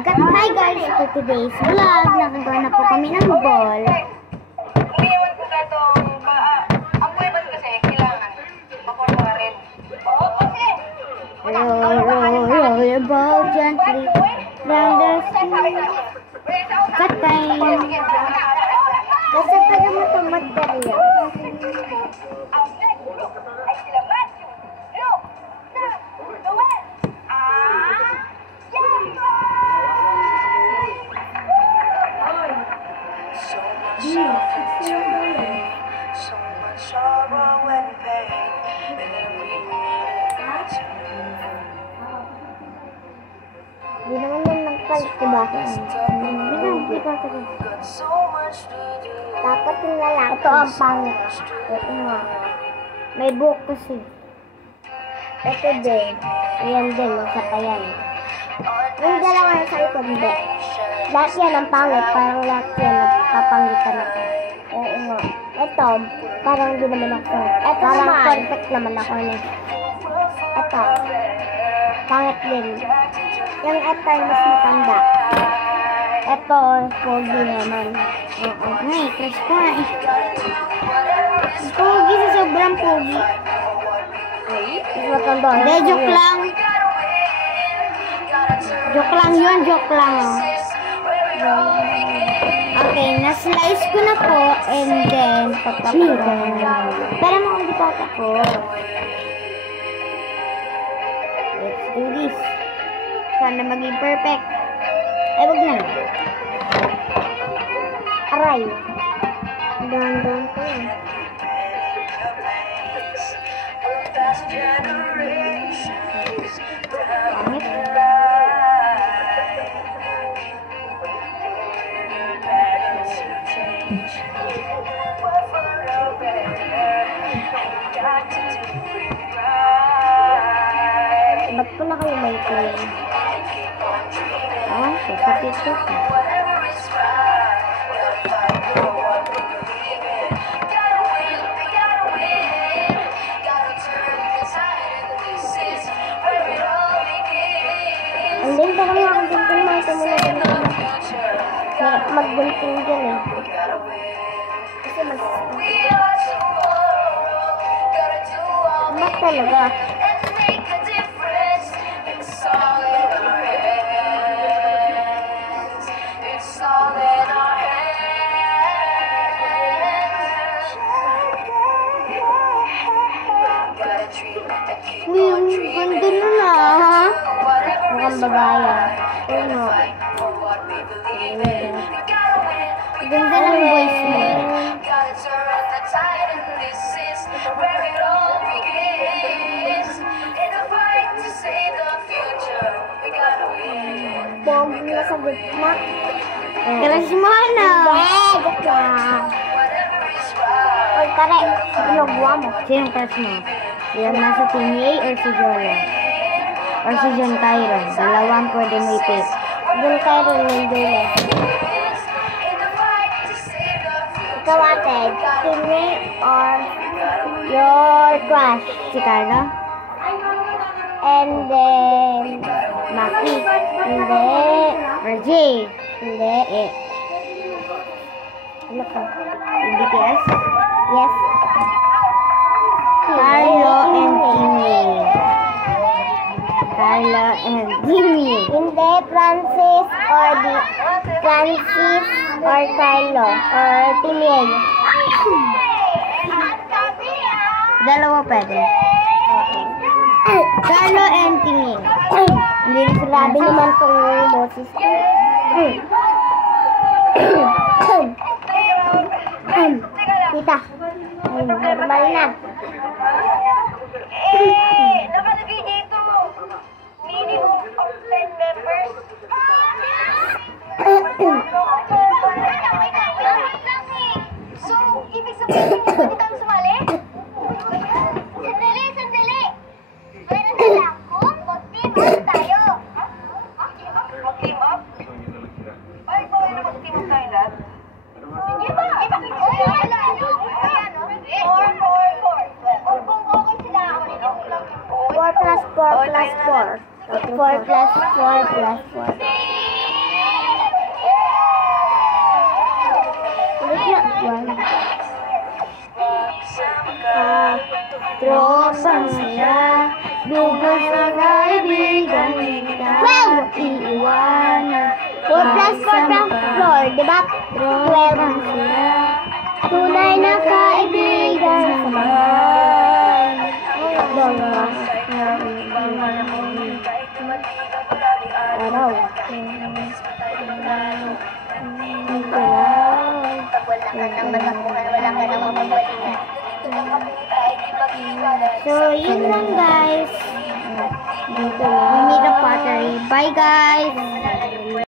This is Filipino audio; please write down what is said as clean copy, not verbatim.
Hi guys, for today's vlog, nakagawa na po kami ng ball. Umiiwan ko na itong, ang buwiban kasi, kailangan, makuha rin. Oo, kasi. Roll your ball gently down the street. Cut time. Basta pa naman itong material. Ay sila Matthew, Luke, Sam, Noel. So much sorrow and pain every minute. Di naman yan nagpalit, diba? Hindi ka kasi. Got so much to do. Dapat yung lalaki. Ito ang pangit. Ito nga. May buhok kasi. Ito din. Ayan din. Isa pa yan. Yung dalawa sa likod, hindi. Lahat yan ang pangit. Parang lahat yan napapangitan ako. Oo nga. Ito, parang hindi naman ako. Ito parang naman. Perfect naman ako. Ito. Pangit din. Yung ito yung mas matanda. Ito, pogi naman. Oo. Ay, crush ko nga eh. Pogi sa sobrang pogi. Mas matanda. Hindi, joke lang. Joke lang yun, joke lang. Okay, na-slice ko na po. And then, papapakan. Pero makagipata ko. Let's do this. Sana maging perfect. Eh, wag na. Aray. Dahan-dahan ko yan. Pangit. Ba't ko na kayo may play? Ah, sakit ko. Ang din parang akong gunting mga ito muna din. Hirap maggunting dyan eh. Kasi mas talaga. Ganda na ha? Mukhang babae. Ano? Ganda ng voice mo. Pogi na sa gitna. Crush mo na. Hindi, joke lang. Oy, kare, ginagawa mo. Sinong crush mo? Yung nasa Team A or si Jola? Or si John Kyron? Dalawang pwede may pick. John Kyron yung Jola. Ikaw ate, Team A or your crush? Si Carla? And then, Maki. Hindi. Reggie. Hindi. Ano ka? Yung BTS? Yes. Carlo and Timmy. Carlo and Timmy. Hindi, Francis or Carlo or Timmy. Dalawa pwede. Okay. Carlo and Timmy. Hindi na grabe naman tong Moses. Tita. Normal na. Nakalagay dito. Minimum of 10 members. So, ibig sabihin, hindi tayo sumali? Sandali. Meron na lang kung mag-team up tayo. Mag-team up? Ay, bawal na mag-team up tayo lahat. Sige ba? Wala. 4. Kung okay sila, ako rin ako lang. 4 plus 4 plus 4. 4 plus 4 plus 4. tropang saya, lubos na kaibigan kita, iiwanan. 4 plus 4 plus 4, diba? 12 ang saya, tunay na kaibigan sa mahal. Araw. Pag wala ka nang magakuhan, wala ka nang mapagbalingan. So, yun lang guys. Dito lang. Meet the pottery. Bye guys.